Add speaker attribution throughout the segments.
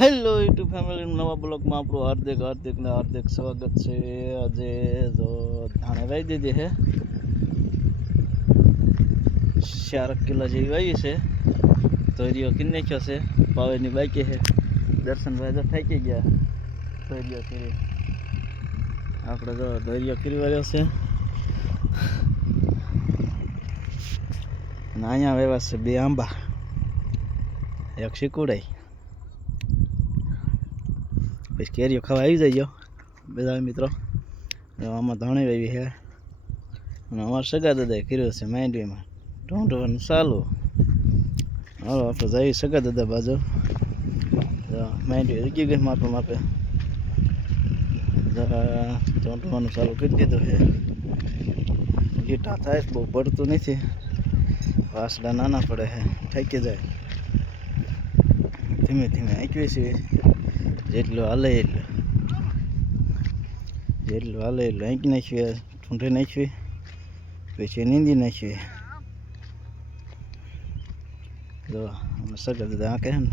Speaker 1: Hello YouTube ફેમિલીનું નવા બ્લોગમાં આપણું હાર્દિક હાર્દિક ને હાર્દિક સ્વાગત છે. આજે જો ધાણે વાઈ દીધી છે ચાર કિલ્લા જેવી વાવી છે. તોરિયો કિન નાખ્યો છે. પાવેની બાકી છે. દર્શનભાઈ તો થાકી ગયા. તોરિયો કરી આપણે તો ધૈર્ય કરી વાળ્યો છે. અને અહીંયા આવ્યા છે બે આંબા. એક શીકુડાઈ. પછી કેરીઓ ખાવા આવી જજો બધા મિત્રો અને આમાં ધાણી વાવી છે અને અમારા સગા દાદાએ કર્યું છે માંડવીમાં ઢોંઢવાનું ચાલુ હાલો આપણે જઈએ સગા દાદા બાજુ જો માંડવી ઉગી ગઈ માપે માપે ઢોંઢવાનું ચાલુ કરી દીધું છે ગીટા થાય છે, બહુ પડતું નથી વાસડા નાના પડે છે થાકી જાય ધીમે ધીમે આંકવી છે જેટલું હાલે એટલું જેટલું હાલે એટલું આંકી નાખીએ ઠૂંઠી નાખવી પછી નીંદી નાખવી જો અમે સગત બધા આંકે છે ને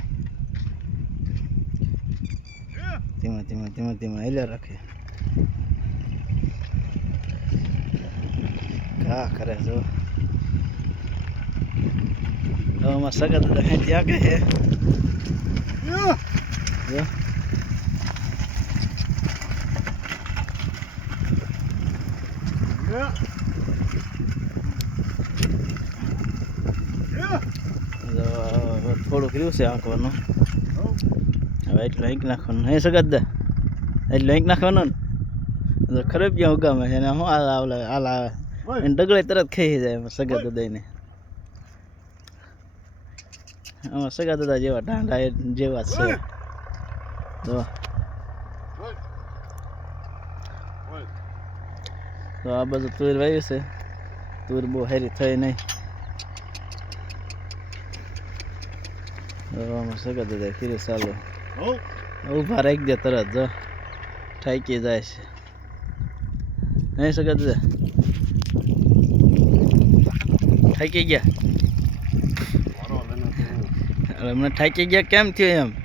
Speaker 1: ધીમે ધીમે ધીમે ધીમે હેલ્યા રાખે કા કરે જો હવે અમારા સગત બધા ત્યાં આંકે છે જો થોડુંક રહ્યું છે આંકવાનું હવે. એટલું આંક નાખવાનું. હે સગત દે? એટલું આંક નાખવાનું ને? ખરાબ ગયા ઉગામે છે ને શું હાલ આવે હાલ આવે. એને ડગલે તરત ખાઈ જાય સગા સગત દાદાને આમાં સગા દાદા જેવા એ જેવા છે. તો તો આ બધું તુર વાયુ છે. તુર બહુ હેરી થઈ નહીં. તો આમાં સગા દાદા કીધું ચાલો ઊભા રાખી દે તરત જો. થાકી જાય છે. નહીં સગા દાદા? થાકી ગયા? હમણાં ઠાકી ગયા? કેમ થયું એમ?